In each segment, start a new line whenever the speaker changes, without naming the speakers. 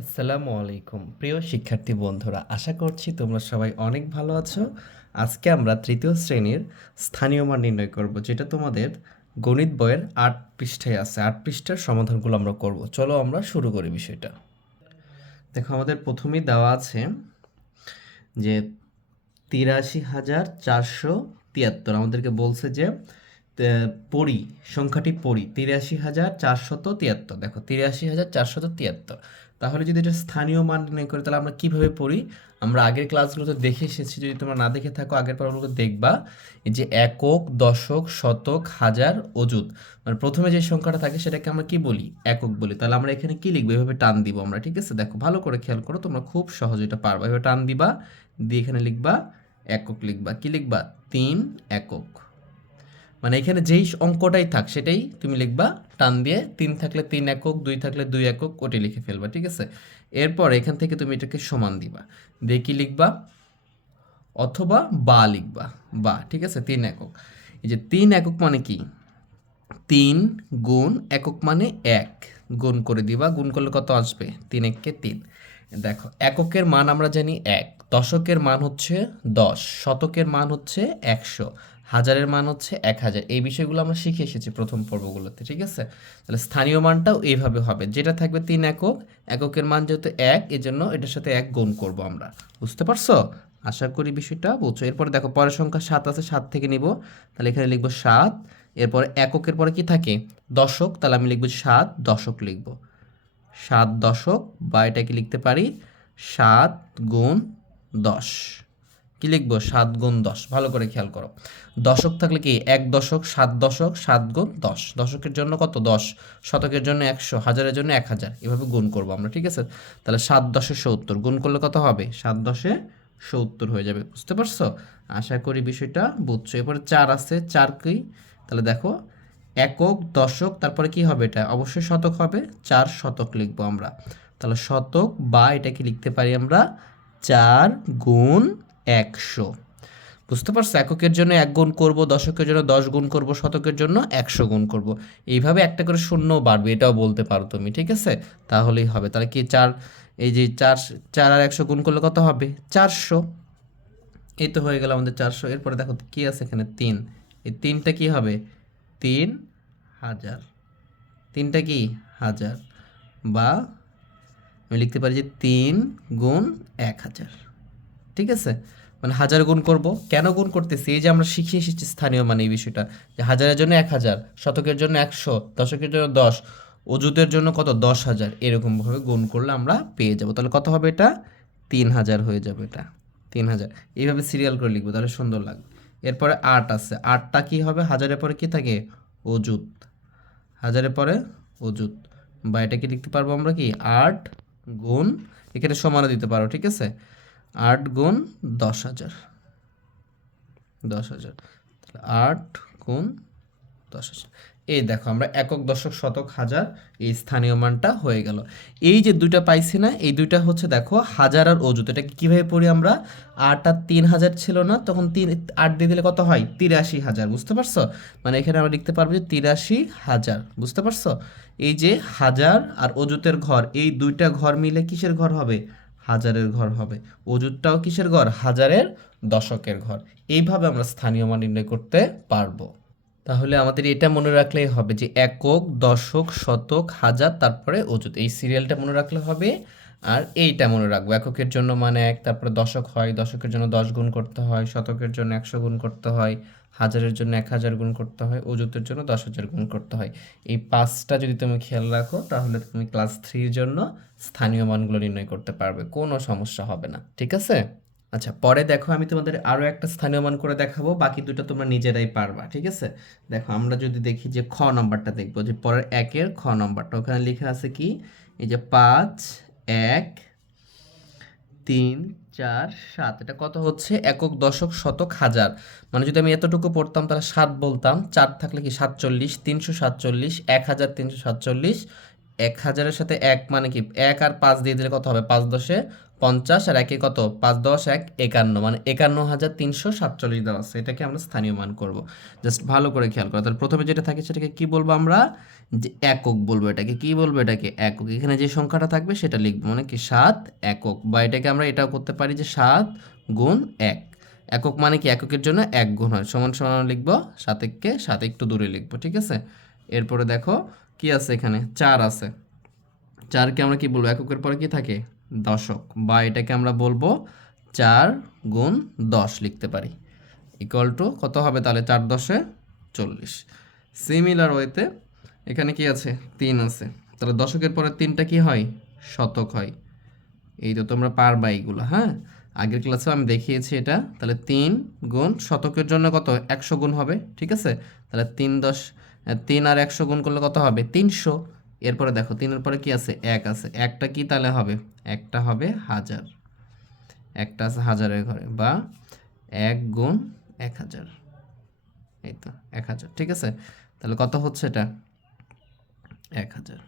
আসসালামু আলাইকুম প্রিয় শিক্ষার্থী বন্ধুরা আশা করছি তোমরা সবাই অনেক ভালো আছো আজকে আমরা তৃতীয় শ্রেণীর স্থানীয় মান নির্ণয় করব যেটা তোমাদের গণিত বইয়ের আট পৃষ্ঠায় আছে আট পৃষ্ঠার সমাধানগুলো আমরা করব চলো আমরা শুরু করি বিষয়টা দেখো আমাদের প্রথমেই দেওয়া আছে যে তিরাশি হাজার চারশো তিয়াত্তর আমাদেরকে বলছে যে পড়ি সংখ্যাটি পড়ি তিরাশি হাজার চারশত তিয়াত্তর দেখো তিরাশি হাজার চারশত তিয়াত্তর তাহলে যদি এটা স্থানীয় মান নির্ণয় করি তাহলে আমরা কিভাবে পড়ি আমরা আগের ক্লাসগুলো তো দেখে এসেছি যদি তোমরা না দেখে থাকো আগের পর্বগুলো দেখবা যে একক দশক শতক হাজার অযুত মানে প্রথমে যে সংখ্যাটা থাকে সেটাকে আমরা কি বলি একক বলি তাহলে আমরা এখানে কি লিখবো এভাবে টান দিব আমরা ঠিক আছে দেখো ভালো করে খেয়াল করো তোমরা খুব সহজে এটা পারবা এভাবে টান দিবা দিয়ে এখানে লিখবা একক লিখবা কি লিখবা তিন একক মানে এখানে যেই অঙ্কটাই থাক সেটাই তুমি লিখবা টান দিয়ে তিন থাকলে তিন একক দুই থাকলে দুই একক ওটি লিখে ফেলবা ঠিক আছে এরপর এখান থেকে তুমি এটাকে সমান দিবা দিয়ে কি লিখবা অথবা বা লিখবা বা ঠিক আছে তিন একক এই যে তিন একক মানে কি তিন গুণ একক মানে এক গুণ করে দিবা গুণ করলে কত আসবে তিন এককে তিন দেখো এককের মান আমরা জানি এক দশকের মান হচ্ছে দশ শতকের মান হচ্ছে একশো হাজারের মান হচ্ছে এক হাজার এই বিষয়গুলো আমরা শিখে এসেছি প্রথম পর্বগুলোতে ঠিক আছে তাহলে স্থানীয় মানটাও এইভাবে হবে যেটা থাকবে তিন একক এককের মান যেহেতু এক জন্য এটার সাথে এক গুণ করব আমরা বুঝতে পারছো আশা করি বিষয়টা বুঝছো এরপরে দেখো পরের সংখ্যা সাত আছে সাত থেকে নিব তাহলে এখানে লিখব সাত এরপরে এককের পরে কি থাকে দশক তাহলে আমি লিখব সাত দশক লিখব সাত দশক বা এটাকে লিখতে পারি সাত গুণ দশ কি লিখবো সাত গুণ দশ ভালো করে খেয়াল করো দশক থাকলে কি এক দশক সাত দশক সাত গুণ দশ দশকের জন্য কত দশ শতকের জন্য একশো হাজারের জন্য এক হাজার এভাবে গুণ করবো আমরা ঠিক আছে তাহলে সাত দশে সত্তর গুণ করলে কত হবে সাত দশে সত্তর হয়ে যাবে বুঝতে পারছো আশা করি বিষয়টা বুঝছো এরপরে চার আছে চার কি তাহলে দেখো একক দশক তারপরে কি হবে এটা অবশ্যই শতক হবে চার শতক লিখবো আমরা তাহলে শতক বা এটা কি লিখতে পারি আমরা চার গুণ একশো বুঝতে পারছো এককের জন্য এক গুণ করব দশকের জন্য দশ গুণ করব শতকের জন্য একশো গুণ করব এইভাবে একটা করে শূন্য বাড়বে এটাও বলতে পারো তুমি ঠিক আছে তাহলেই হবে তাহলে কি চার এই যে চার চার আর একশো গুণ করলে কত হবে চারশো এই তো হয়ে গেল আমাদের চারশো এরপরে দেখো কী আছে এখানে তিন এই তিনটা কি হবে তিন হাজার তিনটা কি হাজার বা আমি লিখতে পারি যে তিন গুণ এক হাজার ঠিক আছে মানে হাজার গুণ করব কেন গুণ করতেছি এই যে আমরা শিখে এসেছি স্থানীয় মানে এই বিষয়টা যে হাজারের জন্য এক হাজার শতকের জন্য একশো দশকের জন্য দশ অজুতের জন্য কত দশ হাজার এরকমভাবে গুণ করলে আমরা পেয়ে যাব তাহলে কত হবে এটা তিন হাজার হয়ে যাবে এটা তিন হাজার এইভাবে সিরিয়াল করে লিখবো তাহলে সুন্দর লাগবে এরপরে আট আছে আটটা কি হবে হাজারের পরে কি থাকে অজুত হাজারের পরে অজুত বা এটাকে লিখতে পারবো আমরা কি আট গুণ এখানে সমানও দিতে পারো ঠিক আছে আট গুণ দশ হাজার দশ হাজার তাহলে আট গুণ দশ হাজার এই দেখো আমরা একক দশক শতক হাজার এই স্থানীয় মানটা হয়ে গেল এই যে দুইটা পাইছি না এই দুইটা হচ্ছে দেখো হাজার আর অযুত এটা কীভাবে পড়ি আমরা আট আর তিন হাজার ছিল না তখন তিন আট দিয়ে দিলে কত হয় তিরাশি হাজার বুঝতে পারছো মানে এখানে আমরা লিখতে পারবো যে তিরাশি হাজার বুঝতে পারছো এই যে হাজার আর অযুতের ঘর এই দুইটা ঘর মিলে কিসের ঘর হবে হাজারের ঘর হবে অজুদটাও কিসের ঘর হাজারের দশকের ঘর এইভাবে আমরা স্থানীয় মান নির্ণয় করতে পারবো তাহলে আমাদের এটা মনে রাখলেই হবে যে একক দশক শতক হাজার তারপরে অজুত এই সিরিয়ালটা মনে রাখলে হবে আর এইটা মনে রাখবো এককের জন্য মানে এক তারপরে দশক হয় দশকের জন্য দশ গুণ করতে হয় শতকের জন্য একশো গুণ করতে হয় হাজারের জন্য এক হাজার গুণ করতে হয় অজুতের জন্য দশ হাজার গুণ করতে হয় এই পাঁচটা যদি তুমি খেয়াল রাখো তাহলে তুমি ক্লাস থ্রির জন্য স্থানীয় মানগুলো নির্ণয় করতে পারবে কোনো সমস্যা হবে না ঠিক আছে আচ্ছা পরে দেখো আমি তোমাদের আরও একটা স্থানীয় মান করে দেখাবো বাকি দুটো তোমরা নিজেরাই পারবা ঠিক আছে দেখো আমরা যদি দেখি যে খ নম্বরটা দেখবো যে পরের একের খ নম্বরটা ওখানে লেখা আছে কি এই যে পাঁচ এক তিন চার সাত এটা কত হচ্ছে একক দশক শতক হাজার মানে যদি আমি এতটুকু পড়তাম তাহলে সাত বলতাম চার থাকলে কি সাতচল্লিশ তিনশো সাতচল্লিশ এক হাজার তিনশো সাতচল্লিশ এক হাজারের সাথে এক মানে কি এক আর পাঁচ দিয়ে দিলে কত হবে পাঁচ দশে পঞ্চাশ আর একে কত পাঁচ দশ এক একান্ন মানে একান্ন হাজার তিনশো সাতচল্লিশ দেওয়া আছে এটাকে আমরা স্থানীয় মান করব জাস্ট ভালো করে খেয়াল করা তাহলে প্রথমে যেটা থাকে সেটাকে কি বলবো আমরা যে একক বলবো এটাকে কি বলবো এটাকে একক এখানে যে সংখ্যাটা থাকবে সেটা লিখবো মানে কি সাত একক বা এটাকে আমরা এটাও করতে পারি যে সাত গুণ এক একক মানে কি এককের জন্য এক গুণ হয় সমান সমান লিখবো সাত এককে সাত একটু দূরে লিখবো ঠিক আছে এরপরে দেখো কি আছে এখানে চার আছে চারকে আমরা কি বলবো এককের পরে কি থাকে দশক বা এটাকে আমরা বলবো চার গুণ দশ লিখতে পারি ইকুয়াল টু কত হবে তাহলে চার দশে চল্লিশ সিমিলার ওয়েতে এখানে কি আছে তিন আছে তাহলে দশকের পরে তিনটা কি হয় শতক হয় এই তো তোমরা পারবা এইগুলো হ্যাঁ আগের ক্লাসে আমি দেখিয়েছি এটা তাহলে তিন গুণ শতকের জন্য কত একশো গুণ হবে ঠিক আছে তাহলে তিন দশ তিন আর একশো গুণ করলে কত হবে তিনশো এরপরে দেখো তিনের পরে কি আছে এক আছে একটা কি তাহলে হবে একটা হবে হাজার একটা আছে হাজারের ঘরে বা এক গুণ এক হাজার এই তো এক হাজার ঠিক আছে তাহলে কত হচ্ছে এটা এক হাজার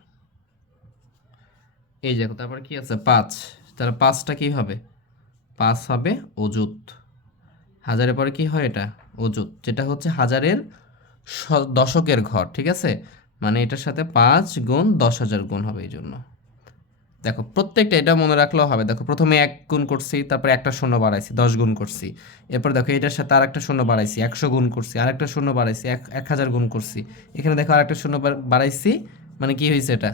এই দেখো তারপরে কি আছে পাঁচ তাহলে পাঁচটা কি হবে পাঁচ হবে অযুত হাজারের পরে কি হয় এটা অযুত যেটা হচ্ছে হাজারের দশকের ঘর ঠিক আছে মানে এটার সাথে পাঁচ গুণ দশ হাজার গুণ হবে এই জন্য দেখো প্রত্যেকটা এটা মনে রাখলেও হবে দেখো প্রথমে এক গুণ করছি তারপরে একটা শূন্য বাড়াইছি দশ গুণ করছি এরপর দেখো এটার সাথে আর একটা শূন্য বাড়াইছি একশো গুণ করছি আর একটা শূন্য বাড়াইছি এক এক হাজার গুণ করছি এখানে দেখো আর একটা শূন্য বাড়াইছি মানে কি হয়েছে এটা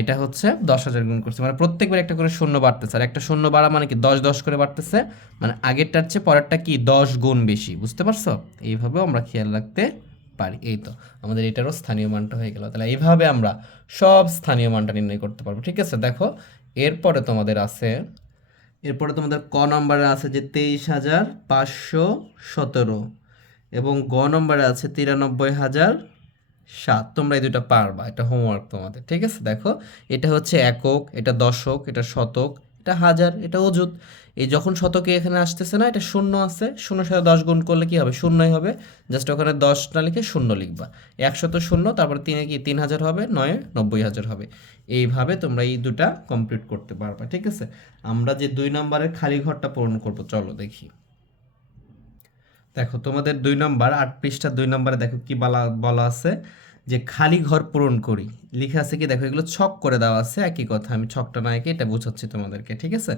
এটা হচ্ছে দশ হাজার গুণ করছে মানে প্রত্যেকবার একটা করে শূন্য বাড়তেছে আর একটা শূন্য বাড়া মানে কি দশ দশ করে বাড়তেছে মানে আগেরটার চেয়ে পরেরটা কি দশ গুণ বেশি বুঝতে পারছো এইভাবেও আমরা খেয়াল রাখতে পারি এই তো আমাদের এটারও স্থানীয় মানটা হয়ে গেল তাহলে এইভাবে আমরা সব স্থানীয় মানটা নির্ণয় করতে পারবো ঠিক আছে দেখো এরপরে তোমাদের আছে এরপরে তোমাদের ক নম্বরে আছে যে তেইশ হাজার পাঁচশো সতেরো এবং গ নম্বরে আছে তিরানব্বই হাজার সাত তোমরা এই দুটো পারবা এটা হোমওয়ার্ক তোমাদের ঠিক আছে দেখো এটা হচ্ছে একক এটা দশক এটা শতক এটা হাজার এটা অজুত এই যখন শতকে এখানে আসতেছে না এটা শূন্য আছে শূন্য সাথে দশ গুণ করলে কি হবে শূন্যই হবে জাস্ট ওখানে দশটা লিখে শূন্য লিখবা একশত শূন্য তারপরে তিনে কি তিন হাজার হবে নয় নব্বই হাজার হবে এইভাবে তোমরা এই দুটা কমপ্লিট করতে পারবে ঠিক আছে আমরা যে দুই নম্বরের খালি ঘরটা পূরণ করব চলো দেখি দেখো তোমাদের দুই নম্বর আট পৃষ্ঠা দুই নম্বরে দেখো কি বলা বলা আছে যে খালি ঘর পূরণ করি লিখে আছে কি দেখো এগুলো ছক করে দেওয়া আছে একই কথা আমি ছকটা না একে এটা বোঝাচ্ছি তোমাদেরকে ঠিক আছে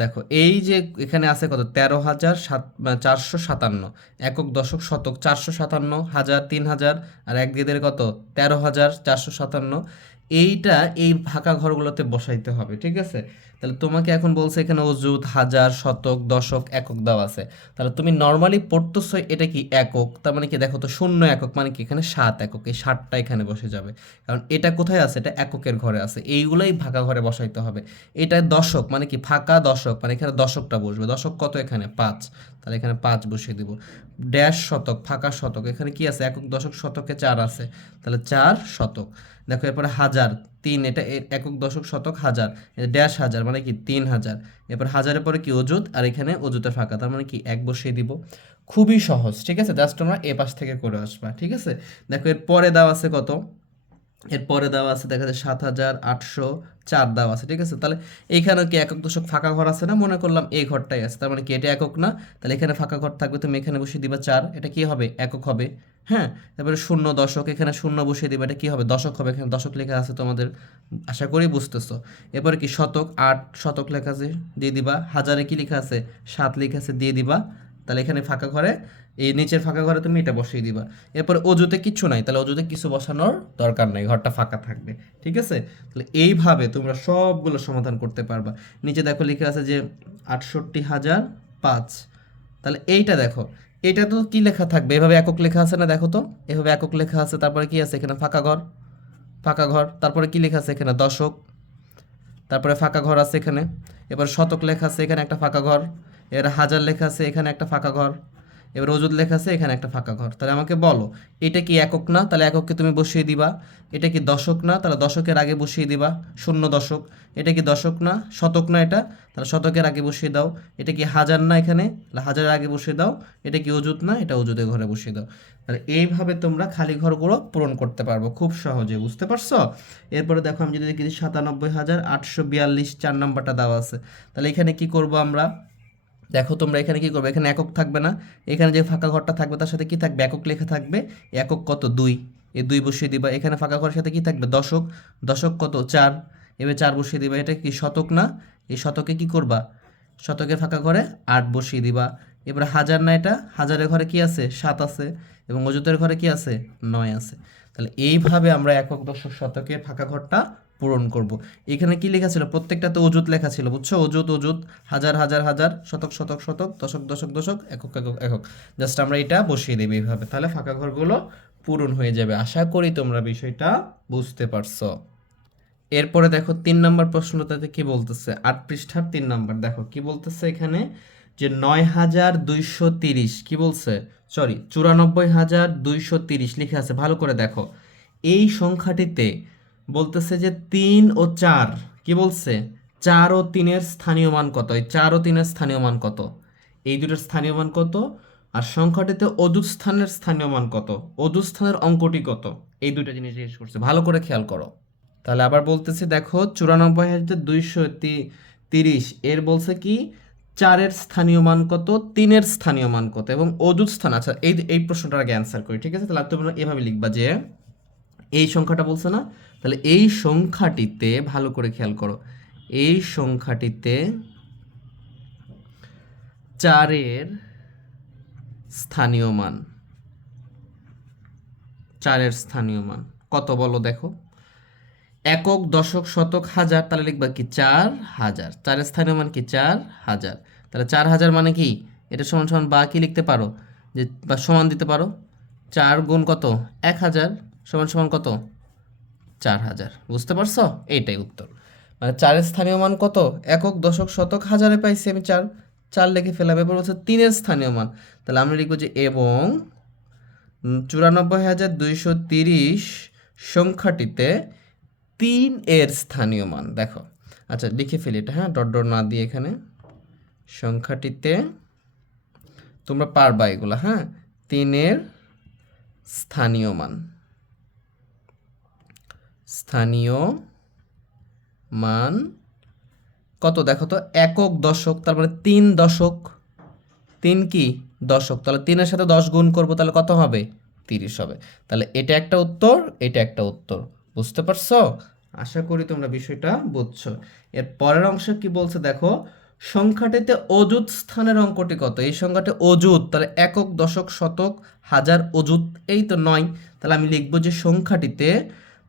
দেখো এই যে এখানে আছে কত তেরো হাজার সাত চারশো সাতান্ন একক দশক শতক চারশো সাতান্ন হাজার তিন হাজার আর এক দিদের কত তেরো হাজার চারশো সাতান্ন এইটা এই ফাঁকা ঘরগুলোতে বসাইতে হবে ঠিক আছে তাহলে তোমাকে এখন বলছে এখানে অজুত হাজার শতক দশক একক দাও আছে তাহলে তুমি নর্মালি পড়তেছ এটা কি একক তার মানে কি দেখো তো শূন্য একক মানে কি এখানে সাত একক এই সাতটা এখানে বসে যাবে কারণ এটা কোথায় আছে এটা এককের ঘরে আছে এইগুলোই ফাঁকা ঘরে বসাইতে হবে এটা দশক মানে কি ফাঁকা দশক মানে এখানে দশকটা বসবে দশক কত এখানে পাঁচ তাহলে এখানে পাঁচ বসিয়ে দিব ড্যাশ শতক ফাঁকা শতক এখানে কি আছে একক দশক শতকে চার আছে তাহলে চার শতক দেখো এরপরে হাজার তিন এটা একক দশক শতক হাজার ড্যাশ হাজার মানে কি তিন হাজার এরপর হাজারের পরে কি অজুত আর এখানে অজুতে ফাঁকা তার মানে কি এক বসিয়ে দিব খুবই সহজ ঠিক আছে জাস্ট তোমরা এ পাশ থেকে করে আসবা ঠিক আছে দেখো এর পরে দাও আছে কত এরপরে দেওয়া আছে দেখা যায় সাত হাজার আটশো চার দেওয়া আছে ঠিক আছে তাহলে এখানে কি একক দশক ফাঁকা ঘর আছে না মনে করলাম এই ঘরটাই আছে তার মানে কি এটা একক না তাহলে এখানে ফাঁকা ঘর থাকবে তুমি এখানে বসিয়ে দিবা চার এটা কি হবে একক হবে হ্যাঁ তারপরে শূন্য দশক এখানে শূন্য বসিয়ে দিবা এটা কী হবে দশক হবে এখানে দশক লেখা আছে তোমাদের আশা করি বুঝতেছো এরপরে কি শতক আট শতক লেখা আছে দিয়ে দিবা হাজারে কি লেখা আছে সাত লেখা আছে দিয়ে দিবা তাহলে এখানে ফাঁকা ঘরে এই নিচের ফাঁকা ঘরে তুমি এটা বসিয়ে দিবা এরপর অজুতে কিছু নাই তাহলে অজুতে কিছু বসানোর দরকার নাই ঘরটা ফাঁকা থাকবে ঠিক আছে তাহলে এইভাবে তোমরা সবগুলো সমাধান করতে পারবা নিচে দেখো লেখা আছে যে আটষট্টি হাজার পাঁচ তাহলে এইটা দেখো এটা তো কি লেখা থাকবে এভাবে একক লেখা আছে না দেখো তো এভাবে একক লেখা আছে তারপরে কি আছে এখানে ফাঁকা ঘর ফাঁকা ঘর তারপরে কি লেখা আছে এখানে দশক তারপরে ফাঁকা ঘর আছে এখানে এবার শতক লেখা আছে এখানে একটা ফাঁকা ঘর এর হাজার লেখা আছে এখানে একটা ফাঁকা ঘর এবার ওজুদ লেখা আছে এখানে একটা ফাঁকা ঘর তাহলে আমাকে বলো এটা কি একক না তাহলে একককে তুমি বসিয়ে দিবা এটা কি দশক না তাহলে দশকের আগে বসিয়ে দিবা শূন্য দশক এটা কি দশক না শতক না এটা তাহলে শতকের আগে বসিয়ে দাও এটা কি হাজার না এখানে তাহলে হাজারের আগে বসিয়ে দাও এটা কি অজুত না এটা অজুদের ঘরে বসিয়ে দাও তাহলে এইভাবে তোমরা খালি ঘরগুলো পূরণ করতে পারবো খুব সহজে বুঝতে পারছো এরপরে দেখো আমি যদি দেখি সাতানব্বই হাজার আটশো বিয়াল্লিশ চার নম্বরটা দেওয়া আছে তাহলে এখানে কি করব আমরা দেখো তোমরা এখানে কি করবে এখানে একক থাকবে না এখানে যে ফাঁকা ঘরটা থাকবে তার সাথে কি থাকবে একক লেখা থাকবে একক কত দুই এ দুই বসিয়ে দিবা এখানে ফাঁকা ঘরের সাথে কি থাকবে দশক দশক কত চার এবার চার বসিয়ে দিবা এটা কি শতক না এই শতকে কি করবা শতকে ফাঁকা ঘরে আট বসিয়ে দিবা এবার হাজার না এটা হাজারের ঘরে কি আছে সাত আছে এবং অযুতের ঘরে কি আছে নয় আছে তাহলে এইভাবে আমরা একক দশক শতকে ফাঁকা ঘরটা পূরণ করব। এখানে কি লেখা ছিল প্রত্যেকটাতে অজুত লেখা ছিল বুঝছো অজুত অজুত হাজার হাজার হাজার শতক শতক শতক দশক দশক দশক একক একক একক জাস্ট আমরা এটা বসিয়ে দেবো এইভাবে তাহলে ফাঁকা ঘরগুলো পূরণ হয়ে যাবে আশা করি তোমরা বিষয়টা বুঝতে পারছো এরপরে দেখো তিন নম্বর প্রশ্নটাতে কি বলতেছে আট পৃষ্ঠার তিন নম্বর দেখো কি বলতেছে এখানে যে নয় হাজার দুইশো তিরিশ কি বলছে সরি চুরানব্বই হাজার দুইশো তিরিশ লিখে আছে ভালো করে দেখো এই সংখ্যাটিতে বলতেছে যে তিন ও চার কি বলছে চার ও তিনের স্থানীয় মান কত এই চার ও তিনের স্থানীয় মান কত এই দুটোর স্থানীয় মান কত আর সংখ্যাটিতে স্থানের স্থানীয় মান কত অদুস্থানের অঙ্কটি কত এই দুটো জিনিস জিজ্ঞেস করছে ভালো করে খেয়াল করো তাহলে আবার বলতেছে দেখো চুরানব্বই হাজার দুইশো তিরিশ এর বলছে কি চারের স্থানীয় মান কত তিনের স্থানীয় মান কত এবং অজুত স্থান আচ্ছা এই এই প্রশ্নটার আগে অ্যান্সার করি ঠিক আছে তাহলে তুমি এভাবে লিখবা যে এই সংখ্যাটা বলছে না তাহলে এই সংখ্যাটিতে ভালো করে খেয়াল করো এই সংখ্যাটিতে চারের স্থানীয় মান চারের স্থানীয় মান কত বলো দেখো একক দশক শতক হাজার তাহলে লিখবা কি চার হাজার চারের স্থানীয় মান কি চার হাজার তাহলে চার হাজার মানে কি এটা সমান সমান বা কি লিখতে পারো যে বা সমান দিতে পারো চার গুণ কত এক হাজার সমান সমান কত চার হাজার বুঝতে পারছো এইটাই উত্তর মানে চারের স্থানীয় মান কত একক দশক শতক হাজারে পাইছি আমি চার চার লিখে ফেলাম এবার হচ্ছে তিনের স্থানীয় মান তাহলে আমরা লিখবো যে এবং চুরানব্বই হাজার দুইশো তিরিশ সংখ্যাটিতে তিন এর স্থানীয় মান দেখো আচ্ছা লিখে ফেলি এটা হ্যাঁ ডট ডট না দিয়ে এখানে সংখ্যাটিতে তোমরা পারবা এগুলো হ্যাঁ তিনের স্থানীয় মান স্থানীয় মান কত দেখো তো একক দশক তার মানে তিন দশক তিন কি দশক তাহলে তিনের সাথে দশ গুণ করবো তাহলে কত হবে তিরিশ হবে তাহলে এটা একটা উত্তর এটা একটা উত্তর বুঝতে পারছো আশা করি তোমরা বিষয়টা বুঝছো এর পরের অংশ কি বলছে দেখো সংখ্যাটিতে অযুত স্থানের অঙ্কটি কত এই সংখ্যাটি অযুত তাহলে একক দশক শতক হাজার অযুত এই তো নয় তাহলে আমি লিখবো যে সংখ্যাটিতে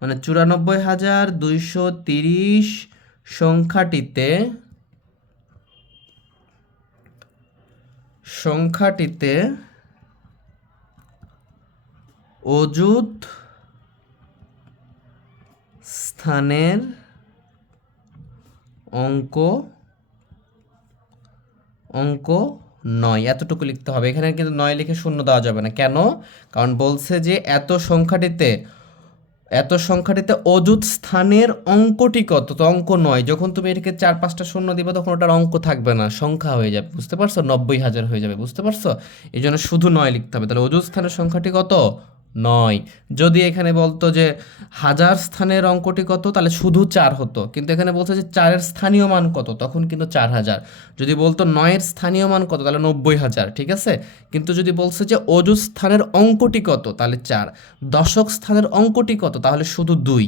মানে চুরানব্বই হাজার দুইশো তিরিশ সংখ্যাটিতে সংখ্যাটিতে অযুত স্থানের অঙ্ক অঙ্ক নয় এতটুকু লিখতে হবে এখানে কিন্তু নয় লিখে শূন্য দেওয়া যাবে না কেন কারণ বলছে যে এত সংখ্যাটিতে এত সংখ্যাটিতে অযুত স্থানের অঙ্কটি কত তো অঙ্ক নয় যখন তুমি এটাকে চার পাঁচটা শূন্য দিবে তখন ওটার অঙ্ক থাকবে না সংখ্যা হয়ে যাবে বুঝতে পারছো নব্বই হাজার হয়ে যাবে বুঝতে পারছো এই জন্য শুধু নয় লিখতে হবে তাহলে অযুত স্থানের সংখ্যাটি কত নয় যদি এখানে বলতো যে হাজার স্থানের অঙ্কটি কত তাহলে শুধু চার হতো কিন্তু এখানে বলছে যে চারের স্থানীয় মান কত তখন কিন্তু চার হাজার যদি বলতো নয়ের স্থানীয় মান কত তাহলে নব্বই হাজার ঠিক আছে কিন্তু যদি বলছে যে অজু স্থানের অঙ্কটি কত তাহলে চার দশক স্থানের অঙ্কটি কত তাহলে শুধু দুই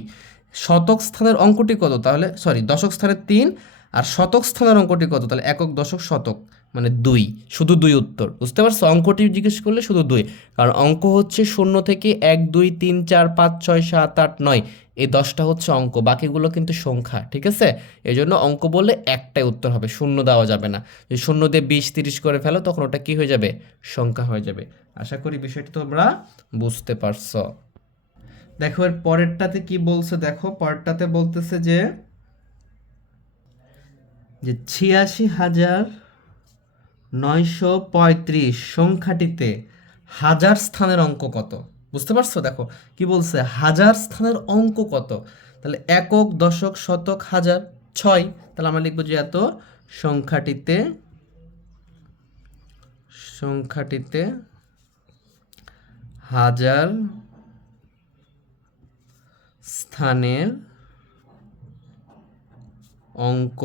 শতক স্থানের অঙ্কটি কত তাহলে সরি দশক স্থানের তিন আর শতক স্থানের অঙ্কটি কত তাহলে একক দশক শতক মানে দুই শুধু দুই উত্তর বুঝতে পারছো অঙ্কটি জিজ্ঞেস করলে শুধু দুই কারণ অঙ্ক হচ্ছে শূন্য থেকে এক দুই তিন চার পাঁচ ছয় সাত আট নয় এই দশটা হচ্ছে অঙ্ক বাকিগুলো কিন্তু সংখ্যা ঠিক আছে এই জন্য অঙ্ক বললে একটাই উত্তর হবে শূন্য দেওয়া যাবে না যদি শূন্য দিয়ে বিশ তিরিশ করে ফেলো তখন ওটা কী হয়ে যাবে সংখ্যা হয়ে যাবে আশা করি বিষয়টি তোমরা বুঝতে পারছো দেখো এর পরেরটাতে কি বলছে দেখো পরেরটাতে বলতেছে যে যে ছিয়াশি হাজার নয়শো পঁয়ত্রিশ সংখ্যাটিতে হাজার স্থানের অঙ্ক কত বুঝতে পারছো দেখো কি বলছে হাজার স্থানের অঙ্ক কত তাহলে একক দশক শতক হাজার ছয় তাহলে আমরা লিখবো যে এত সংখ্যাটিতে সংখ্যাটিতে হাজার স্থানের অঙ্ক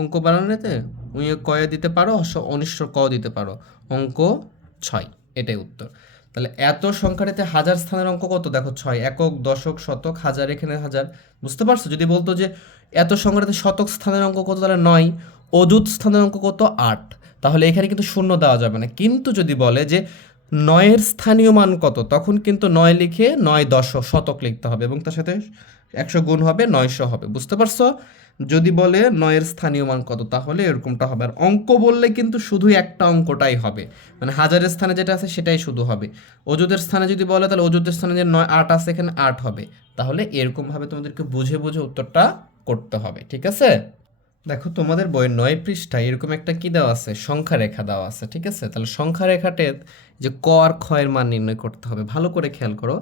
অঙ্ক বানানোতে উইয়ে কয়ে দিতে পারো অনিশ্চয় ক দিতে পারো অঙ্ক ছয় এটাই উত্তর তাহলে এত সংখ্যাটিতে হাজার স্থানের অঙ্ক কত দেখো ছয় একক দশক শতক হাজার এখানে হাজার বুঝতে পারছো যদি বলতো যে এত সংখ্যাটিতে শতক স্থানের অঙ্ক কত তাহলে নয় অযুত স্থানের অঙ্ক কত আট তাহলে এখানে কিন্তু শূন্য দেওয়া যাবে না কিন্তু যদি বলে যে নয়ের স্থানীয় মান কত তখন কিন্তু নয় লিখে নয় দশক শতক লিখতে হবে এবং তার সাথে একশো গুণ হবে নয়শো হবে বুঝতে পারছো যদি বলে নয়ের স্থানীয় মান কত তাহলে এরকমটা হবে আর অঙ্ক বললে কিন্তু শুধু একটা অঙ্কটাই হবে মানে হাজারের স্থানে যেটা আছে সেটাই শুধু হবে অযুদের স্থানে যদি বলে তাহলে অযুদের স্থানে যে নয় আট আছে এখানে আট হবে তাহলে এরকমভাবে তোমাদেরকে বুঝে বুঝে উত্তরটা করতে হবে ঠিক আছে দেখো তোমাদের বইয়ের নয় পৃষ্ঠায় এরকম একটা কী দেওয়া আছে সংখ্যা রেখা দেওয়া আছে ঠিক আছে তাহলে সংখ্যা রেখাটে যে ক আর ক্ষয়ের মান নির্ণয় করতে হবে ভালো করে খেয়াল করো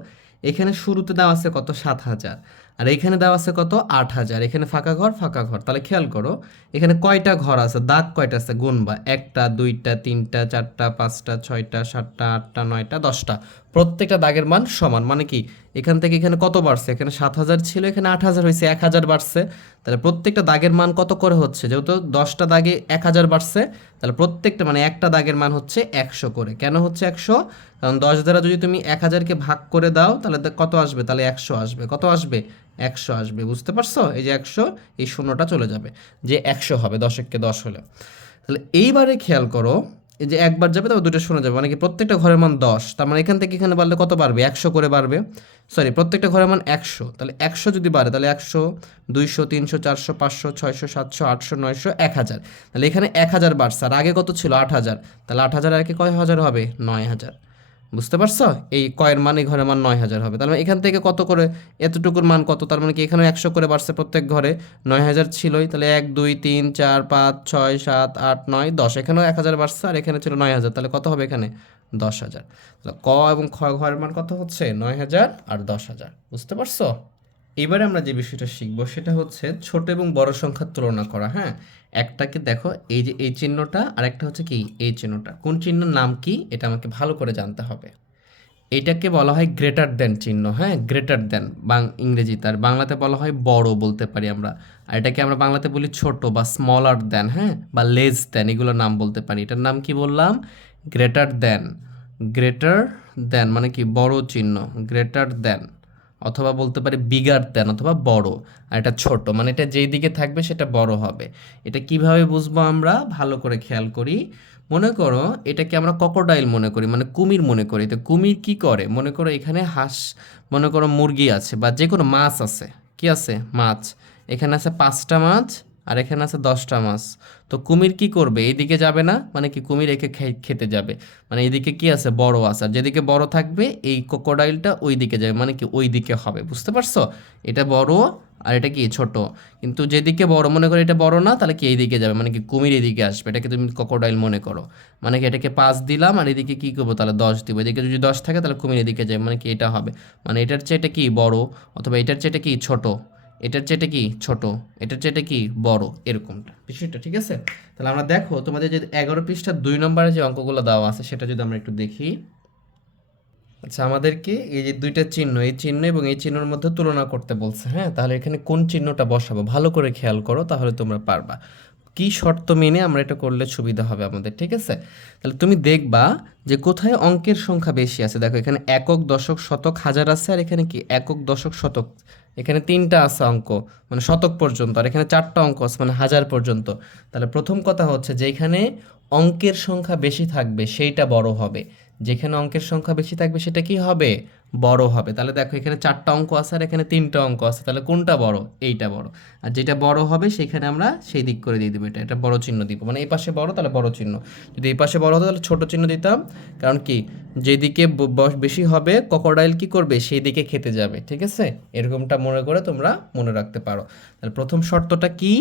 এখানে শুরুতে দেওয়া আছে কত সাত হাজার আর এখানে দেওয়া আছে কত আট হাজার এখানে ফাঁকা ঘর ফাঁকা ঘর তাহলে খেয়াল করো এখানে কয়টা ঘর আছে দাগ কয়টা আছে গুনবা একটা দুইটা তিনটা চারটা পাঁচটা ছয়টা সাতটা আটটা নয়টা দশটা প্রত্যেকটা দাগের মান সমান মানে কি এখান থেকে এখানে কত বাড়ছে এখানে সাত হাজার ছিল এখানে আট হাজার হয়েছে এক হাজার বাড়ছে তাহলে প্রত্যেকটা দাগের মান কত করে হচ্ছে যেহেতু দশটা দাগে এক হাজার বাড়ছে তাহলে প্রত্যেকটা মানে একটা দাগের মান হচ্ছে একশো করে কেন হচ্ছে একশো কারণ দশ দ্বারা যদি তুমি এক হাজারকে ভাগ করে দাও তাহলে কত আসবে তাহলে একশো আসবে কত আসবে একশো আসবে বুঝতে পারছো এই যে একশো এই শূন্যটা চলে যাবে যে একশো হবে দশককে দশ হলে তাহলে এইবারে খেয়াল করো এই যে একবার যাবে তবে দুটো শূন্য যাবে মানে কি প্রত্যেকটা ঘরের মান দশ তার মানে এখান থেকে এখানে বাড়লে কত বাড়বে একশো করে বাড়বে সরি প্রত্যেকটা ঘরের মান একশো তাহলে একশো যদি বাড়ে তাহলে একশো দুইশো তিনশো চারশো পাঁচশো ছয়শো সাতশো আটশো নয়শো এক হাজার তাহলে এখানে এক হাজার বাড়ছে আর আগে কত ছিল আট হাজার তাহলে আট হাজার আর কি কয় হাজার হবে নয় হাজার বুঝতে পারছো এই কয়ের মান এই ঘরের মান নয় হাজার হবে তাহলে মানে এখান থেকে কত করে এতটুকুর মান কত তার মানে কি এখানেও একশো করে বাড়ছে প্রত্যেক ঘরে নয় হাজার ছিলই তাহলে এক দুই তিন চার পাঁচ ছয় সাত আট নয় দশ এখানেও এক হাজার বাড়ছে আর এখানে ছিল নয় হাজার তাহলে কত হবে এখানে দশ হাজার ক এবং খ ঘরের মান কত হচ্ছে নয় হাজার আর দশ হাজার বুঝতে পারছো এবারে আমরা যে বিষয়টা শিখব সেটা হচ্ছে ছোট এবং বড় সংখ্যার তুলনা করা হ্যাঁ একটাকে দেখো এই যে এই চিহ্নটা আর একটা হচ্ছে কি এই চিহ্নটা কোন চিহ্নের নাম কি এটা আমাকে ভালো করে জানতে হবে এটাকে বলা হয় গ্রেটার দেন চিহ্ন হ্যাঁ গ্রেটার দেন বাং ইংরেজিতে আর বাংলাতে বলা হয় বড় বলতে পারি আমরা আর এটাকে আমরা বাংলাতে বলি ছোট বা স্মলার দেন হ্যাঁ বা লেজ দেন এগুলোর নাম বলতে পারি এটার নাম কি বললাম গ্রেটার দেন গ্রেটার দেন মানে কি বড় চিহ্ন গ্রেটার দেন অথবা বলতে পারি বিগার দেন অথবা বড় আর এটা ছোট মানে এটা যেই দিকে থাকবে সেটা বড় হবে এটা কিভাবে বুঝবো আমরা ভালো করে খেয়াল করি মনে করো এটাকে আমরা ককোডাইল মনে করি মানে কুমির মনে করি তো কুমির কি করে মনে করো এখানে হাঁস মনে করো মুরগি আছে বা যে কোনো মাছ আছে কি আছে মাছ এখানে আছে পাঁচটা মাছ আর এখানে আছে দশটা মাছ তো কুমির কি করবে এইদিকে যাবে না মানে কি কুমির একে খেতে যাবে মানে এদিকে কি আছে বড় আছে আর যেদিকে বড় থাকবে এই ক্রোকোডাইলটা ওই দিকে যাবে মানে কি ওই দিকে হবে বুঝতে পারছো এটা বড় আর এটা কি ছোট কিন্তু যেদিকে বড় মনে করো এটা বড় না তাহলে কি এইদিকে যাবে মানে কি কুমির এদিকে আসবে এটাকে তুমি ক্রোকোডাইল মনে করো মানে কি এটাকে পাঁচ দিলাম আর এদিকে কী করবো তাহলে দশ দিব এদিকে যদি দশ থাকে তাহলে কুমির এদিকে যাবে মানে কি এটা হবে মানে এটার চেয়ে এটা কি বড় অথবা এটার চেয়ে এটা কি ছোটো এটার চেয়েটা কি ছোট এটার চেয়েটা কি বড় এরকমটা বিষয়টা ঠিক আছে তাহলে আমরা দেখো তোমাদের যে এগারো পৃষ্ঠার দুই নম্বরে যে অঙ্কগুলো দেওয়া আছে সেটা যদি আমরা একটু দেখি আচ্ছা আমাদেরকে এই যে দুইটা চিহ্ন এই চিহ্ন এবং এই চিহ্নের মধ্যে তুলনা করতে বলছে হ্যাঁ তাহলে এখানে কোন চিহ্নটা বসাবো ভালো করে খেয়াল করো তাহলে তোমরা পারবা কি শর্ত মেনে আমরা এটা করলে সুবিধা হবে আমাদের ঠিক আছে তাহলে তুমি দেখবা যে কোথায় অঙ্কের সংখ্যা বেশি আছে দেখো এখানে একক দশক শতক হাজার আছে আর এখানে কি একক দশক শতক এখানে তিনটা আছে অঙ্ক মানে শতক পর্যন্ত আর এখানে চারটা অঙ্ক আছে মানে হাজার পর্যন্ত তাহলে প্রথম কথা হচ্ছে যে এখানে অঙ্কের সংখ্যা বেশি থাকবে সেইটা বড় হবে যেখানে অঙ্কের সংখ্যা বেশি থাকবে সেটা কি হবে বড় হবে তাহলে দেখো এখানে চারটা অঙ্ক আছে আর এখানে তিনটা অঙ্ক আছে তাহলে কোনটা বড় এইটা বড় আর যেটা বড় হবে সেখানে আমরা সেই দিক করে দিয়ে দেবো এটা এটা বড় চিহ্ন দিব মানে এই পাশে বড় তাহলে বড় চিহ্ন যদি এই পাশে বড় হতো তাহলে ছোটো চিহ্ন দিতাম কারণ কি যেদিকে বস বেশি হবে ককোডাইল কি করবে সেই দিকে খেতে যাবে ঠিক আছে এরকমটা মনে করে তোমরা মনে রাখতে পারো তাহলে প্রথম শর্তটা কি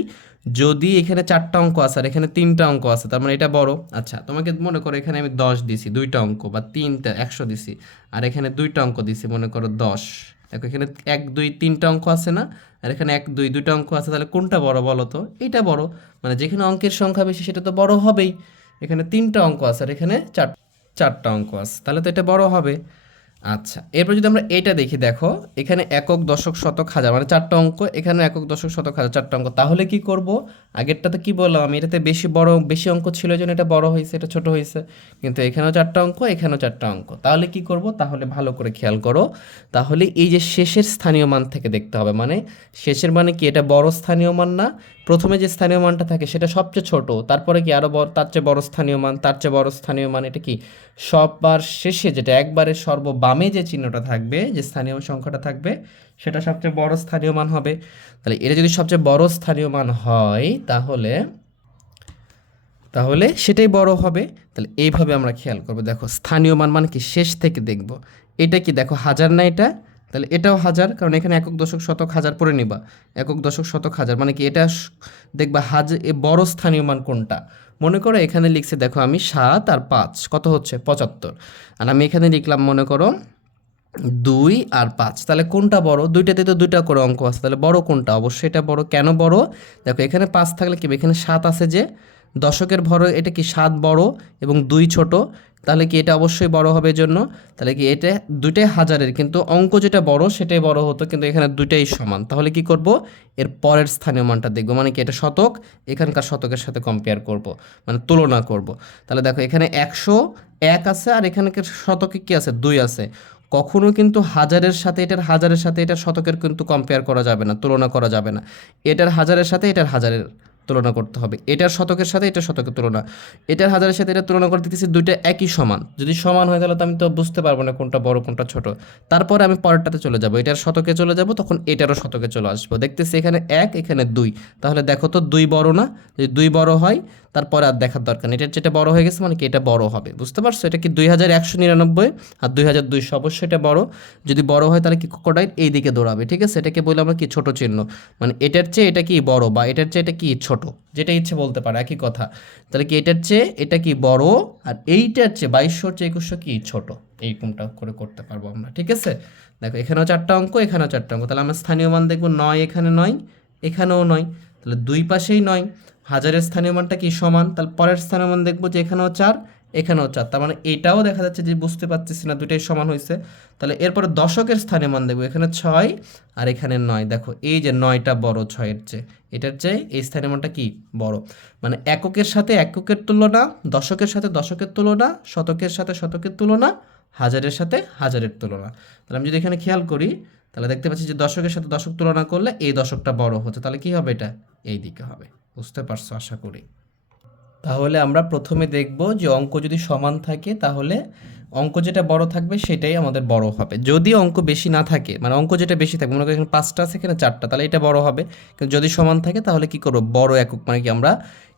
যদি এখানে চারটা অঙ্ক আছে আর এখানে তিনটা অঙ্ক আছে তার মানে এটা বড় আচ্ছা তোমাকে মনে করো এখানে আমি দশ দিছি দুইটা অঙ্ক বা তিনটা একশো দিছি আর এখানে দুইটা অঙ্ক দিছি মনে করো দশ দেখো এখানে এক দুই তিনটা অঙ্ক আছে না আর এখানে এক দুই দুইটা অঙ্ক আছে তাহলে কোনটা বড় বলো তো এটা বড় মানে যেখানে অঙ্কের সংখ্যা বেশি সেটা তো বড় হবেই এখানে তিনটা অঙ্ক আছে আর এখানে চার চারটা অঙ্ক আছে তাহলে তো এটা বড় হবে আচ্ছা এরপর যদি আমরা এটা দেখি দেখো এখানে একক দশক শতক হাজার মানে চারটা অঙ্ক এখানে একক দশক শতক হাজার চারটা অঙ্ক তাহলে কি করব আগেরটাতে কি বললাম আমি এটাতে বেশি বড় বেশি অঙ্ক ছিল জন্য এটা বড় হয়েছে এটা ছোট হয়েছে কিন্তু এখানেও চারটা অঙ্ক এখানেও চারটা অঙ্ক তাহলে কি করব তাহলে ভালো করে খেয়াল করো তাহলে এই যে শেষের স্থানীয় মান থেকে দেখতে হবে মানে শেষের মানে কি এটা বড় স্থানীয় মান না প্রথমে যে স্থানীয় মানটা থাকে সেটা সবচেয়ে ছোট তারপরে কি আরও বড় তার চেয়ে বড় স্থানীয় মান তার চেয়ে বড় স্থানীয় মান এটা কি সববার শেষে যেটা একবারে সর্ববামে যে চিহ্নটা থাকবে যে স্থানীয় সংখ্যাটা থাকবে সেটা সবচেয়ে বড় স্থানীয় মান হবে তাহলে এটা যদি সবচেয়ে বড় স্থানীয় মান হয় তাহলে তাহলে সেটাই বড় হবে তাহলে এইভাবে আমরা খেয়াল করবো দেখো স্থানীয় মান মানে কি শেষ থেকে দেখব এটা কি দেখো হাজার না এটা তাহলে এটাও হাজার কারণ এখানে একক দশক শতক হাজার পরে নিবা একক দশক শতক হাজার মানে কি এটা দেখবা হাজার এ বড় স্থানীয় মান কোনটা মনে করো এখানে লিখছে দেখো আমি সাত আর পাঁচ কত হচ্ছে পঁচাত্তর আর আমি এখানে লিখলাম মনে করো দুই আর পাঁচ তাহলে কোনটা বড় দুইটাতে তো দুইটা করে অঙ্ক আছে তাহলে বড় কোনটা অবশ্যই এটা বড় কেন বড় দেখো এখানে পাঁচ থাকলে কি এখানে সাত আছে যে দশকের ভর এটা কি সাত বড় এবং দুই ছোট তাহলে কি এটা অবশ্যই বড় হবে জন্য তাহলে কি এটা দুইটাই হাজারের কিন্তু অঙ্ক যেটা বড় সেটাই বড় হতো কিন্তু এখানে দুইটাই সমান তাহলে কি করব এর পরের স্থানীয় মানটা দেখবো মানে কি এটা শতক এখানকার শতকের সাথে কম্পেয়ার করব মানে তুলনা করব তাহলে দেখো এখানে একশো এক আছে আর এখানকার শতকে কি আছে দুই আছে কখনো কিন্তু হাজারের সাথে এটার হাজারের সাথে এটার শতকের কিন্তু কম্পেয়ার করা যাবে না তুলনা করা যাবে না এটার হাজারের সাথে এটার হাজারের তুলনা করতে হবে এটার শতকের সাথে এটার শতকের তুলনা এটার হাজারের সাথে এটা তুলনা করতে দেখতেছি দুইটা একই সমান যদি সমান হয় তাহলে তো আমি তো বুঝতে পারবো না কোনটা বড় কোনটা ছোট তারপরে আমি পরেরটাতে চলে যাব এটার শতকে চলে যাব তখন এটারও শতকে চলে আসবো দেখতেছি এখানে এক এখানে দুই তাহলে দেখো তো দুই বড় না যদি দুই বড় হয় তারপরে আর দেখার দরকার নেই এটার যেটা বড় হয়ে গেছে মানে কি এটা বড় হবে বুঝতে পারছো এটা কি দুই হাজার একশো নিরানব্বই আর দুই হাজার দুইশো অবশ্যই এটা বড় যদি বড় হয় তাহলে কি কোকোডাইল এই দিকে দৌড়াবে ঠিক আছে এটাকে বলে আমরা কি ছোট চিহ্ন মানে এটার চেয়ে এটা কি বড় বা এটার চেয়ে এটা কি ছোট ছোট যেটা ইচ্ছে বলতে পারে একই কথা তাহলে কি এটার চেয়ে এটা কি বড় আর এইটার চেয়ে বাইশশো চেয়ে একুশশো কি ছোট এইরকমটা করে করতে পারবো আমরা ঠিক আছে দেখো এখানেও চারটা অঙ্ক এখানেও চারটা অঙ্ক তাহলে আমরা স্থানীয় মান দেখবো নয় এখানে নয় এখানেও নয় তাহলে দুই পাশেই নয় হাজারের স্থানীয় মানটা কি সমান তাহলে পরের স্থানীয় মান দেখবো যে এখানেও চার এখানেও চার তার মানে এটাও দেখা যাচ্ছে যে বুঝতে পারতেছি না দুটাই সমান হয়েছে তাহলে এরপরে দশকের স্থানে মান দেখবো এখানে ছয় আর এখানে নয় দেখো এই যে নয়টা বড় ছয়ের চেয়ে এটার চেয়ে এই স্থানে মানটা কি বড় মানে এককের সাথে এককের তুলনা দশকের সাথে দশকের তুলনা শতকের সাথে শতকের তুলনা হাজারের সাথে হাজারের তুলনা তাহলে আমি যদি এখানে খেয়াল করি তাহলে দেখতে পাচ্ছি যে দশকের সাথে দশক তুলনা করলে এই দশকটা বড় হচ্ছে তাহলে কি হবে এটা এই দিকে হবে বুঝতে পারছো আশা করি তাহলে আমরা প্রথমে দেখব যে অঙ্ক যদি সমান থাকে তাহলে অঙ্ক যেটা বড় থাকবে সেটাই আমাদের বড় হবে যদি অঙ্ক বেশি না থাকে মানে অঙ্ক যেটা বেশি থাকবে মনে করি এখানে পাঁচটা আছে এখানে চারটা তাহলে এটা বড় হবে কিন্তু যদি সমান থাকে তাহলে কি করবো বড় একক মানে কি আমরা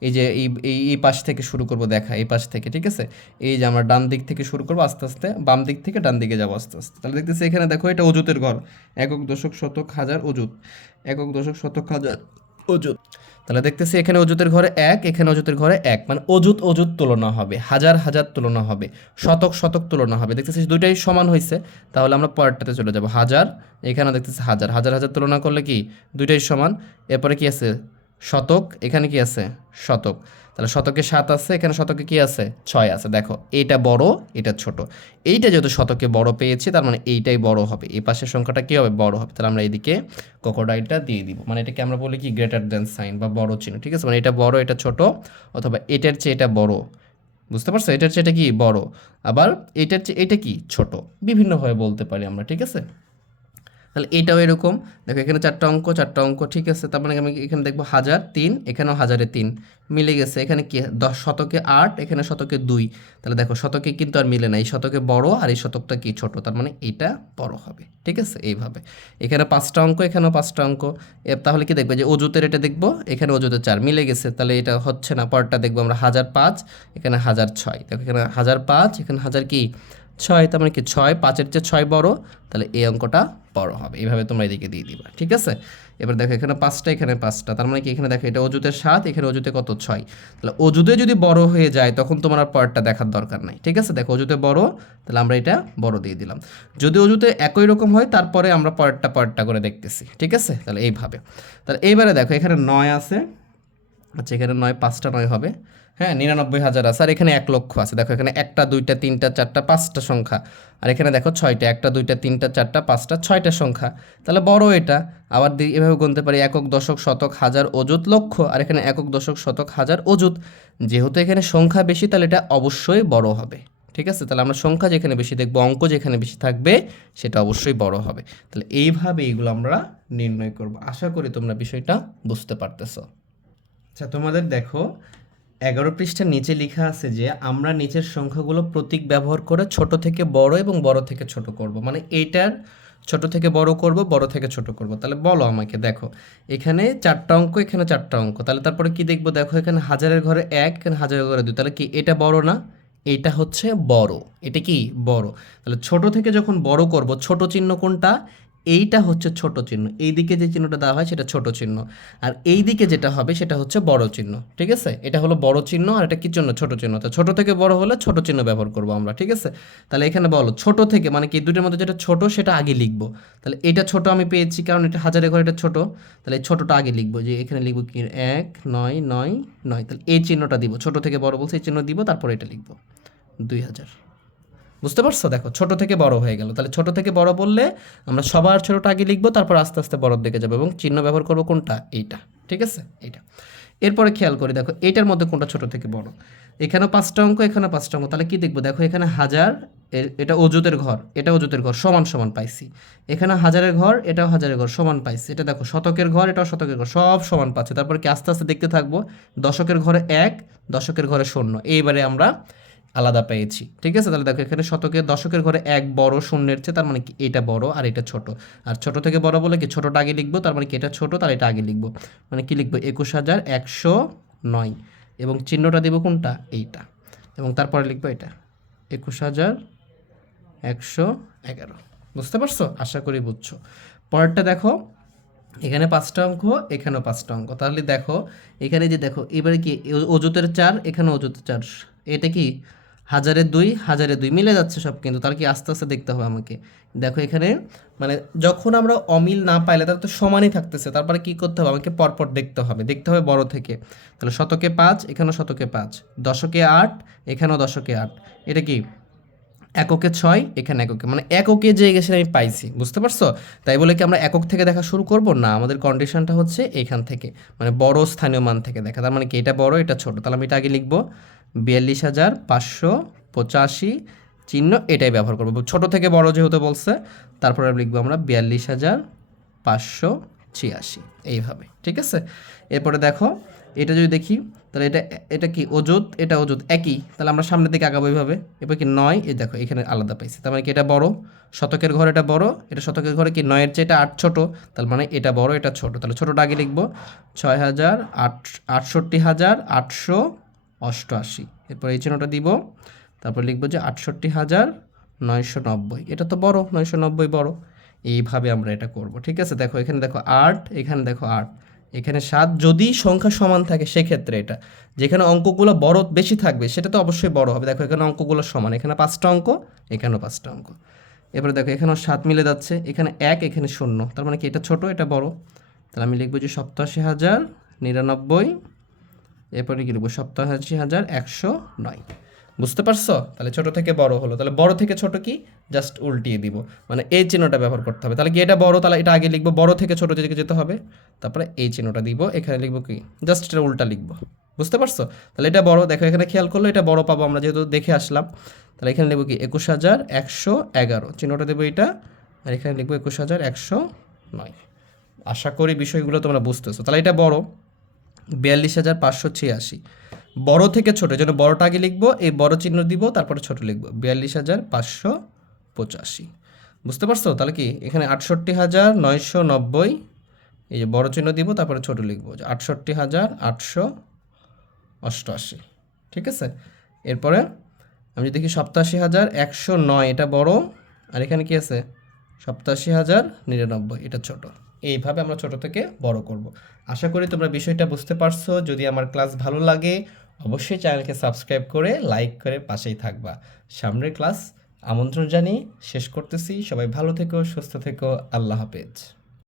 এই যে এই এই পাশ থেকে শুরু করব দেখা এই পাশ থেকে ঠিক আছে এই যে আমরা ডান দিক থেকে শুরু করবো আস্তে আস্তে বাম দিক থেকে ডান দিকে যাবো আস্তে আস্তে তাহলে দেখতেছি এখানে দেখো এটা অজুতের ঘর একক দশক শতক হাজার অজুত একক দশক শতক হাজার অজুত তাহলে দেখতেছি এখানে অজুতের ঘরে এক এখানে অজুতের ঘরে এক মানে অজুত অজুত তুলনা হবে হাজার হাজার তুলনা হবে শতক শতক তুলনা হবে দেখতেছি দুইটাই সমান হয়েছে তাহলে আমরা পরেরটাতে চলে যাব হাজার এখানে দেখতেছি হাজার হাজার হাজার তুলনা করলে কি দুইটাই সমান এরপরে কি আছে শতক এখানে কি আছে শতক তাহলে শতকে সাত আছে এখানে শতকে কি আছে ছয় আছে দেখো এটা বড় এটা ছোট এইটা যেহেতু শতকে বড় পেয়েছি তার মানে এইটাই বড় হবে এই পাশের সংখ্যাটা কী হবে বড় হবে তাহলে আমরা এদিকে কোকোডাইলটা দিয়ে দিব মানে এটাকে আমরা বলি কি গ্রেটার দেন সাইন বা বড় চিহ্ন ঠিক আছে মানে এটা বড় এটা ছোট অথবা এটার চেয়ে এটা বড় বুঝতে পারছো এটার চেয়ে এটা কি বড় আবার এটার চেয়ে এটা কি ছোট বিভিন্নভাবে বলতে পারি আমরা ঠিক আছে তাহলে এটাও এরকম দেখো এখানে চারটা অঙ্ক চারটা অঙ্ক ঠিক আছে তার মানে আমি এখানে দেখবো হাজার তিন এখানেও হাজারে তিন মিলে গেছে এখানে কি দশ শতকে আট এখানে শতকে দুই তাহলে দেখো শতকে কিন্তু আর মিলে না এই শতকে বড় আর এই শতকটা কি ছোট তার মানে এটা বড় হবে ঠিক আছে এইভাবে এখানে পাঁচটা অঙ্ক এখানেও পাঁচটা অঙ্ক তাহলে কি দেখবে যে অজুতের এটা দেখবো এখানে অজুতে চার মিলে গেছে তাহলে এটা হচ্ছে না পরটা দেখবো আমরা হাজার পাঁচ এখানে হাজার ছয় দেখো এখানে হাজার পাঁচ এখানে হাজার কি ছয় তার মানে কি ছয় পাঁচের যে ছয় বড় তাহলে এই অঙ্কটা বড় হবে এইভাবে তোমরা এদিকে দিয়ে দিবা ঠিক আছে এবার দেখো এখানে পাঁচটা এখানে পাঁচটা তার মানে কি এখানে দেখো এটা অজুতে সাত এখানে অজুতে কত ছয় তাহলে অজুতে যদি বড় হয়ে যায় তখন তোমার আর পয়েন্টটা দেখার দরকার নাই ঠিক আছে দেখো অজুতে বড় তাহলে আমরা এটা বড় দিয়ে দিলাম যদি অজুতে একই রকম হয় তারপরে আমরা পয়েন্টটা পয়েন্টটা করে দেখতেছি ঠিক আছে তাহলে এইভাবে তাহলে এইবারে দেখো এখানে নয় আছে আচ্ছা এখানে নয় পাঁচটা নয় হবে হ্যাঁ নিরানব্বই হাজার আছে আর এখানে এক লক্ষ আছে দেখো এখানে একটা দুইটা তিনটা চারটা পাঁচটা সংখ্যা আর এখানে দেখো ছয়টা একটা দুইটা তিনটা চারটা পাঁচটা ছয়টা সংখ্যা তাহলে বড় এটা আবার এভাবে গুনতে পারি একক দশক শতক হাজার অজুত লক্ষ আর এখানে একক দশক শতক হাজার অজুত যেহেতু এখানে সংখ্যা বেশি তাহলে এটা অবশ্যই বড় হবে ঠিক আছে তাহলে আমরা সংখ্যা যেখানে বেশি দেখবো অঙ্ক যেখানে বেশি থাকবে সেটা অবশ্যই বড় হবে তাহলে এইভাবে এইগুলো আমরা নির্ণয় করব আশা করি তোমরা বিষয়টা বুঝতে পারতেছো আচ্ছা তোমাদের দেখো এগারো পৃষ্ঠার নিচে লেখা আছে যে আমরা নিচের সংখ্যাগুলো প্রতীক ব্যবহার করে ছোট থেকে বড় এবং বড় থেকে ছোট করব মানে এইটার ছোট থেকে বড় করব বড় থেকে ছোট করব তাহলে বলো আমাকে দেখো এখানে চারটা অঙ্ক এখানে চারটা অঙ্ক তাহলে তারপরে কি দেখবো দেখো এখানে হাজারের ঘরে এক এখানে হাজারের ঘরে দুই তাহলে কি এটা বড় না এটা হচ্ছে বড় এটা কি বড় তাহলে ছোট থেকে যখন বড় করব ছোট চিহ্ন কোনটা এইটা হচ্ছে ছোট চিহ্ন এই দিকে যে চিহ্নটা দেওয়া হয় সেটা ছোট চিহ্ন আর এই দিকে যেটা হবে সেটা হচ্ছে বড় চিহ্ন ঠিক আছে এটা হলো বড় চিহ্ন আর এটা কি চিহ্ন ছোট চিহ্ন তা ছোট থেকে বড় হলে ছোট চিহ্ন ব্যবহার করব আমরা ঠিক আছে তাহলে এখানে বলো ছোট থেকে মানে কি দুটোর মধ্যে যেটা ছোট সেটা আগে লিখব তাহলে এটা ছোট আমি পেয়েছি কারণ এটা হাজারে ঘরে এটা ছোট তাহলে ছোটটা আগে লিখবো যে এখানে লিখবো কি এক নয় নয় নয় তাহলে এই চিহ্নটা দিব ছোট থেকে বড় বলছে এই চিহ্ন দিব তারপর এটা লিখবো দুই হাজার বুঝতে পারছো দেখো ছোট থেকে বড় হয়ে গেল তাহলে ছোট থেকে বড় বললে আমরা সবার ছোটটা আগে লিখবো তারপর আস্তে আস্তে বড়র দিকে যাবো এবং চিহ্ন ব্যবহার করবো কোনটা এইটা ঠিক আছে এইটা এরপরে খেয়াল করি দেখো এটার মধ্যে কোনটা ছোট থেকে বড় এখানেও পাঁচটা অঙ্ক এখানেও পাঁচটা অঙ্ক তাহলে কি দেখবো দেখো এখানে হাজার এটা অজুতের ঘর এটা অজুতের ঘর সমান সমান পাইছি এখানে হাজারের ঘর এটাও হাজারের ঘর সমান পাইছি এটা দেখো শতকের ঘর এটাও শতকের ঘর সব সমান পাচ্ছে তারপর কি আস্তে আস্তে দেখতে থাকবো দশকের ঘরে এক দশকের ঘরে শূন্য এইবারে আমরা আলাদা পেয়েছি ঠিক আছে তাহলে দেখো এখানে শতকের দশকের ঘরে এক বড় শূন্যের চেয়ে তার মানে কি এটা বড় আর এটা ছোট আর ছোট থেকে বড় বলে কি ছোটটা আগে লিখবো তার মানে কি এটা ছোট তার এটা আগে লিখবো মানে কি লিখবো একুশ হাজার একশো নয় এবং চিহ্নটা দেবো কোনটা এইটা এবং তারপরে লিখবো এটা একুশ হাজার একশো এগারো বুঝতে পারছো আশা করি বুঝছো পরেরটা দেখো এখানে পাঁচটা অঙ্ক এখানেও পাঁচটা অঙ্ক তাহলে দেখো এখানে যে দেখো এবারে কি অজুতের চার এখানে অজুতের চার এটা কি হাজারে দুই হাজারে দুই মিলে যাচ্ছে সব কিন্তু তার কি আস্তে আস্তে দেখতে হবে আমাকে দেখো এখানে মানে যখন আমরা অমিল না পাইলে তার তো সমানই থাকতেছে তারপরে কি করতে হবে আমাকে পরপর দেখতে হবে দেখতে হবে বড় থেকে তাহলে শতকে পাঁচ এখানেও শতকে পাঁচ দশকে আট এখানেও দশকে আট এটা কি এককে ছয় এখানে এককে মানে এককে যে গেছে আমি পাইছি বুঝতে পারছো তাই বলে কি আমরা একক থেকে দেখা শুরু করব না আমাদের কন্ডিশনটা হচ্ছে এখান থেকে মানে বড় স্থানীয় মান থেকে দেখা তার মানে কি এটা বড় এটা ছোট তাহলে আমি এটা আগে লিখবো বিয়াল্লিশ হাজার পাঁচশো পঁচাশি চিহ্ন এটাই ব্যবহার করবো ছোট থেকে বড় যেহেতু বলছে তারপরে লিখবো আমরা বিয়াল্লিশ হাজার পাঁচশো ছিয়াশি এইভাবে ঠিক আছে এরপরে দেখো এটা যদি দেখি তাহলে এটা এটা কি অযুত এটা অযুত একই তাহলে আমরা সামনের দিকে আগাবো এইভাবে এবার কি নয় এই দেখো এখানে আলাদা পাইছি তার মানে কি এটা বড় শতকের ঘর এটা বড় এটা শতকের ঘরে কি নয়ের চেয়ে এটা আট ছোট তার মানে এটা বড় এটা ছোট তাহলে ছোটটা আগে লিখবো ছয় হাজার আট আটষট্টি হাজার আটশো অষ্টআশি এরপর এই চিহ্নটা দিব তারপর লিখবো যে আটষট্টি হাজার নয়শো নব্বই এটা তো বড় নয়শো নব্বই বড় এইভাবে আমরা এটা করব ঠিক আছে দেখো এখানে দেখো আট এখানে দেখো আট এখানে সাত যদি সংখ্যা সমান থাকে সেক্ষেত্রে এটা যেখানে অঙ্কগুলো বড় বেশি থাকবে সেটা তো অবশ্যই বড় হবে দেখো এখানে অঙ্কগুলো সমান এখানে পাঁচটা অঙ্ক এখানেও পাঁচটা অঙ্ক এবারে দেখো এখানেও সাত মিলে যাচ্ছে এখানে এক এখানে শূন্য তার মানে কি এটা ছোট এটা বড় তাহলে আমি লিখবো যে সপ্তাশি হাজার নিরানব্বই এরপরে কি লিখবো সপ্তাশি হাজার একশো নয় বুঝতে পারছো তাহলে ছোট থেকে বড় হলো তাহলে বড় থেকে ছোট কি জাস্ট উল্টিয়ে দিব মানে এই চিহ্নটা ব্যবহার করতে হবে তাহলে কি এটা বড় তাহলে এটা আগে লিখবো বড় থেকে ছোট যেদিকে যেতে হবে তারপরে এই চিহ্নটা দিব এখানে লিখবো কি জাস্ট এটা উল্টা লিখবো বুঝতে পারছো তাহলে এটা বড় দেখো এখানে খেয়াল করলো এটা বড় পাবো আমরা যেহেতু দেখে আসলাম তাহলে এখানে লিখবো কি একুশ হাজার একশো এগারো চিহ্নটা দেবো এটা আর এখানে লিখবো একুশ হাজার একশো নয় আশা করি বিষয়গুলো তোমরা বুঝতেছো তাহলে এটা বড় বিয়াল্লিশ হাজার পাঁচশো ছিয়াশি বড় থেকে ছোট যেন বড়টা আগে লিখবো এই বড় চিহ্ন দিব তারপরে ছোট লিখবো বিয়াল্লিশ হাজার পাঁচশো পঁচাশি বুঝতে পারছো তাহলে কি এখানে আটষট্টি হাজার নয়শো নব্বই এই যে বড় চিহ্ন দিব তারপরে ছোট লিখবো আটষট্টি হাজার আটশো অষ্টআশি ঠিক আছে এরপরে আমি যদি দেখি সপ্তাশি হাজার একশো নয় এটা বড় আর এখানে কি আছে সপ্তাশি হাজার নিরানব্বই এটা ছোট এইভাবে আমরা ছোট থেকে বড় করব আশা করি তোমরা বিষয়টা বুঝতে পারছো যদি আমার ক্লাস ভালো লাগে অবশ্যই চ্যানেলকে সাবস্ক্রাইব করে লাইক করে পাশেই থাকবা সামনের ক্লাস আমন্ত্রণ জানিয়ে শেষ করতেছি সবাই ভালো থেকো সুস্থ থেকো আল্লাহ হাফেজ